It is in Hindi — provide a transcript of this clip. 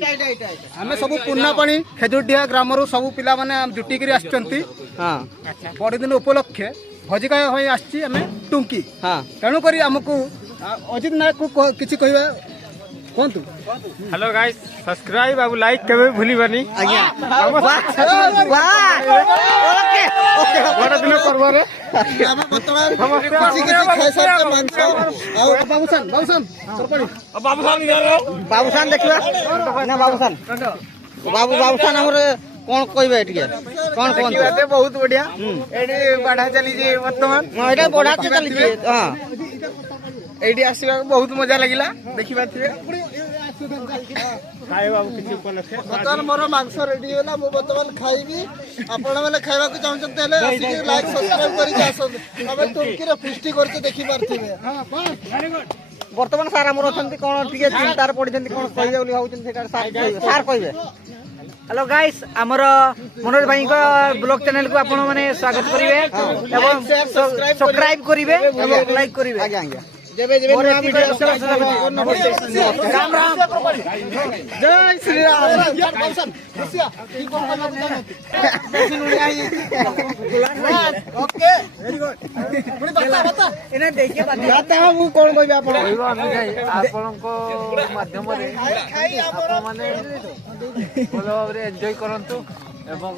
आमे सब पुन्नापाणी खेजुरडिहा ग्राम सब पिला माने जुटिक आसुच्चंती बड़दिन उपलक्षे भोजी खाया आमे टुंकी तेणुक आमको अजित नायक को किसी कहवा कहतु। हेलो गाइस सब्सक्राइब अब लाइक केबे भूलिबानी आज्ञा बड़ा दिन पर्व रे आमे बर्तमान किसी खाई सारते मांस और बाबूसान बाबूसान सरपणी बाबूसान देखिबा ना बाबूसान बाबूसान हमर कोन कहबे एटिके कोन कोन बाते बहुत बढ़िया एडी बढ़ा चली जे वर्तमान एटा बढ़ा के चली छी हां एडी आसीबा बहुत मजा लागिला देखिबा थिए खाए बाबू किछि उपलक्षे बर्तमान मोर मांस रेडी होला मु बर्तमान खाइबी आपण माने खाइबा को चाहछते हेले आसी लाइक सब्सक्राइब करि जासो हमें तुमकी रे पुष्टि करके देखि पारथिबे। हां बस वेरी गुड। वर्तमान सार हमर अछंती कोन टिके चिंतार पड़ी जंती कोन कहबे बोली भाउचन सेटा सार कहबे। हेलो गाइस हमर मनोज भाई को ब्लॉग चैनल को आपण माने स्वागत करिवे एवं सब्सक्राइब करिवे एवं लाइक करिवे। आज्ञा आज्ञा जेबे जेबे नया वीडियो राम राम जय Shri Ram. Okay very good पुनी बता एने देखिए बात हम कोन कहबे आपण आपण को माध्यम रे आपण माने भलो भाबरे एन्जॉय करंतु एवं